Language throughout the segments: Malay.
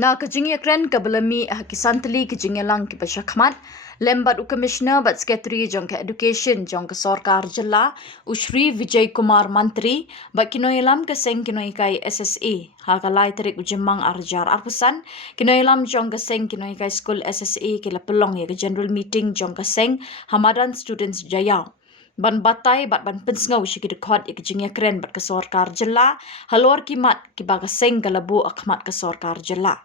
Na kajing yakren kabelami kisantli kajing yalang ki Bashakmat lembat u commissioner bat secretary jong ka education jong ka sarkar jilla Ushri Vijay Kumar Mantri bat kinoyalam ka seng kinoikai SSA ha ka lai tarik ujemang arjar arpusan kinoyalam jong ka seng kinoikai school SSA ki la pelong ya ka general meeting jong ka seng Hamadan students jayau ban batai bat ban pensngau shi ki dekhot ik jing yakren bat ka sarkar jilla halor kimat ki baga seng ka labu akhmat ka sarkar jilla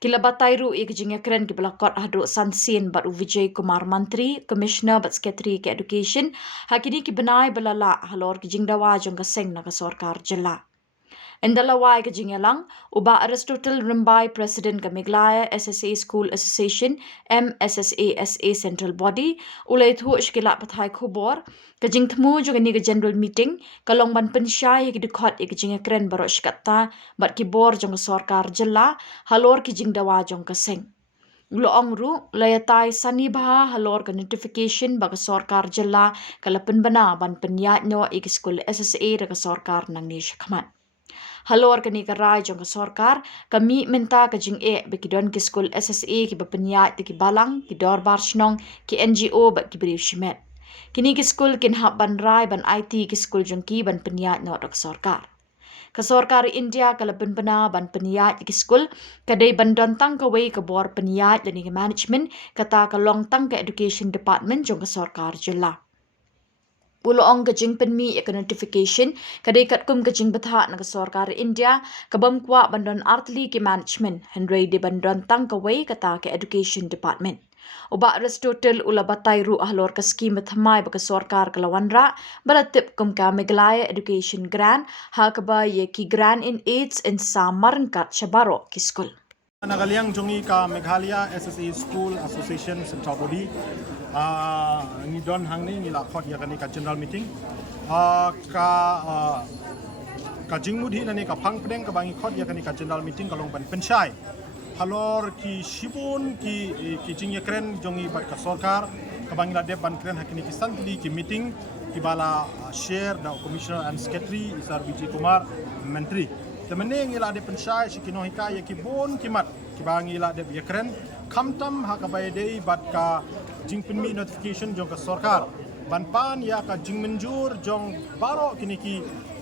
Kila batai ru ik jingya keren ki belakot hadro sansin bat u Vijay Kumar Mantri, Commissioner bat Secretary ke Education, hakini ki benai belala halor ki jingdawa jong ka seng na ka sarkar jilla. Indalawai ke jingalang, uba Aristotle Rimbai President ke Meghalaya SSA School Association MSSA Central Body, ulai thu shkila pathai khubor, ke jingthmu juga ni ke general meeting, kalong ban pensyai ke dekhot ke jinga keren baro shkata, bat ki bor jong sarkar jilla, halor ki jingdawa jong ka seng. Ulo ongru layatai sani baha halor ke notification bagi sarkar jilla kala penbana ban penyat nyo ik school SSA ke sarkar nang ni shakmat. Halor kani ka rai jong ka sarkar kami minta ka jing bekidon ki school SSA ki bapenyat ki balang ki dorbar shnong ki NGO ba ki brief shimet. Kini ki school kin hab ban rai ban IT ki school jong ki ban penyat no dak sarkar. Ka sarkar India kala penbana ban penyat ki school kadai bandon tang ka wei ka bor penyat dan ki management kata ka long tang ka education department jong ka sarkar jilla. Ulo ong kajing penmi ka notification kadai katkum kajing betha na ka sarkar India kabam kwa bandon artli ki management henry de bandon tang ka wei kata ka education department. Uba Aristotle ula batai ru ahlor ka scheme thamai ba ka sarkar ka lawanra balatip kum ka Meghalaya education grant ha ka ba ye ki grant in aids in samaran kat shabaro ki school. Nagaliang jongi ka Meghalaya SSA School Association Central Body ni don hang ni lakot ya kani ka general meeting ka jingmudhi nani ka phang pedeng ka bangi khot ya kani ka general meeting kalong ban penchai halor ki shibun ki jingya kren jongi bat ka sarkar ka bangi la deb ban kren hakini ki santli ki meeting ki bala share da commissioner and secretary Sir Vijay Kumar Mantri temene ngila de penchai shikino hikaya ki bon kimat ki bangi la deb ya kren kamtam ha ka bayde bat ka jing penmi notification jong ka sarkar ban pan ya ka jing menjur jong baro kini ki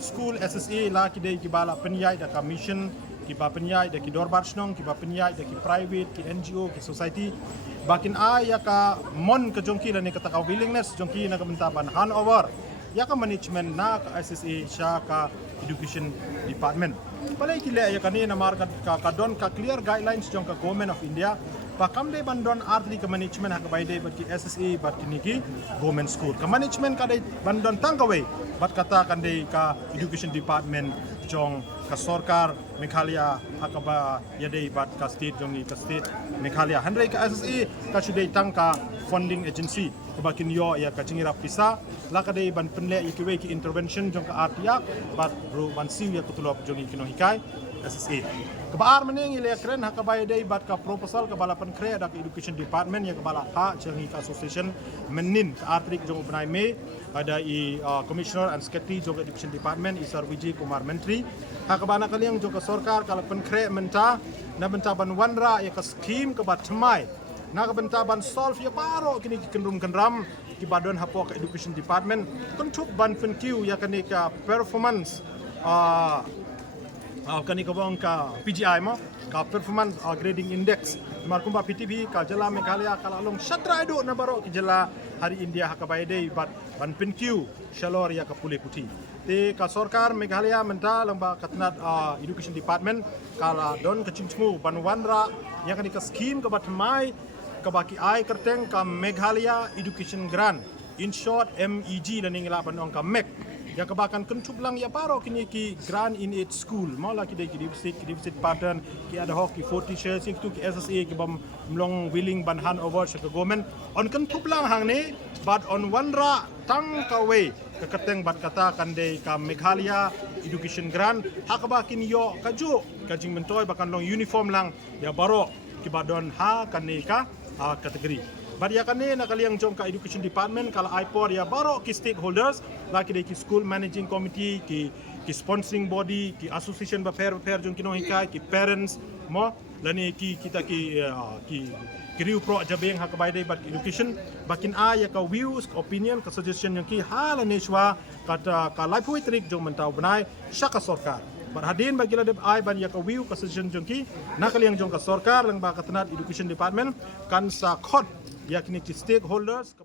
school SSA la ki dei ki bala penyai da ka mission ki ba penyai da ki dorbar snong ki ba penyai da ki private ki NGO ki society bakin a ya ka mon ka jong ki la ni ka ta willingness jong ki na ka benta ban handover ya ka management na ka SSA sha ka education department palai ki le ya ka ni na mar ka don ka clear guidelines jong ka government of India pakam de bandon artli ka management ha ka bayde bat ki SSA bat ki niki government school ka management ka de bandon tangkaway bat kata kan de ka education department jong ka sarkar Meghalaya ha ka ba ya de bat ka state jong ni ka state Meghalaya handai ka SSA ka chude tangka funding agency ka bakin yo ya ka chingira pisa la ka de ban penle ikiwe ki intervention jong ka artia bat ro ban siu ya kutulop jong ikino hikai SSA kebaar meneng ile keren ha kabay day bat ka proposal ka balapan kre da ka education department ya ka bala ha changi ka association menin ka atrik jong benai me ada commissioner and secretary jong education department Sir Vijay Kumar Mantri ha ka bana kaliang jong ka sarkar kala pen kre menta na benta ban wanra ya ka scheme ka bat thmai na ka benta ban solve ya baro kini ki kendrum kendram ki badon hapo ka education department kontuk ban pen kiu ya ka ni ka performance kani ka bang ka PGI mo ka performance grading index markumba PTV ka jala Meghalaya kala long shatra edo na baro ki jala hari India ka bayde bat ban pinq shalor ya ka pule puti te ka sarkar Meghalaya menta lamba katnat education department kala don ka chingchmu ban wanra ya kani ka scheme ka batmai ka baki ai kerteng ka Meghalaya education grant in short MEG na ningila ban ka MEG ya kebakan kentup lang ya paro kini ki grant in its school mala ki dei ki divisit pattern ki ada hoki 40 shares ki SSA ki bam mlong willing ban hand over sa government on kentup lang hang ni but on wanra tang ka way ka kateng bat kata kan dei ka Meghalaya education grant hakabakin yo kaju kajing mentoy bakan long uniform lang ya baro ki badon ha kan ni ka kategori Badia kane nakaliang jong ka education department kala IPOR ya baro ki stakeholders laki de ki school managing committee ki sponsoring body ki association ba pair jong kino hikai ki parents mo lani kita riu pro jabeng hak bai dai bat education bakin a ya ka views opinion ka suggestion yang ki hal ne shwa kata ka life trik jong mentau benai syaka sorkar berhadin bagi ladep ai ban ya ka view ka suggestion jong ki nakal yang jong ka sorkar lang ba ka tanat education department kan sa khot yakni ki stakeholders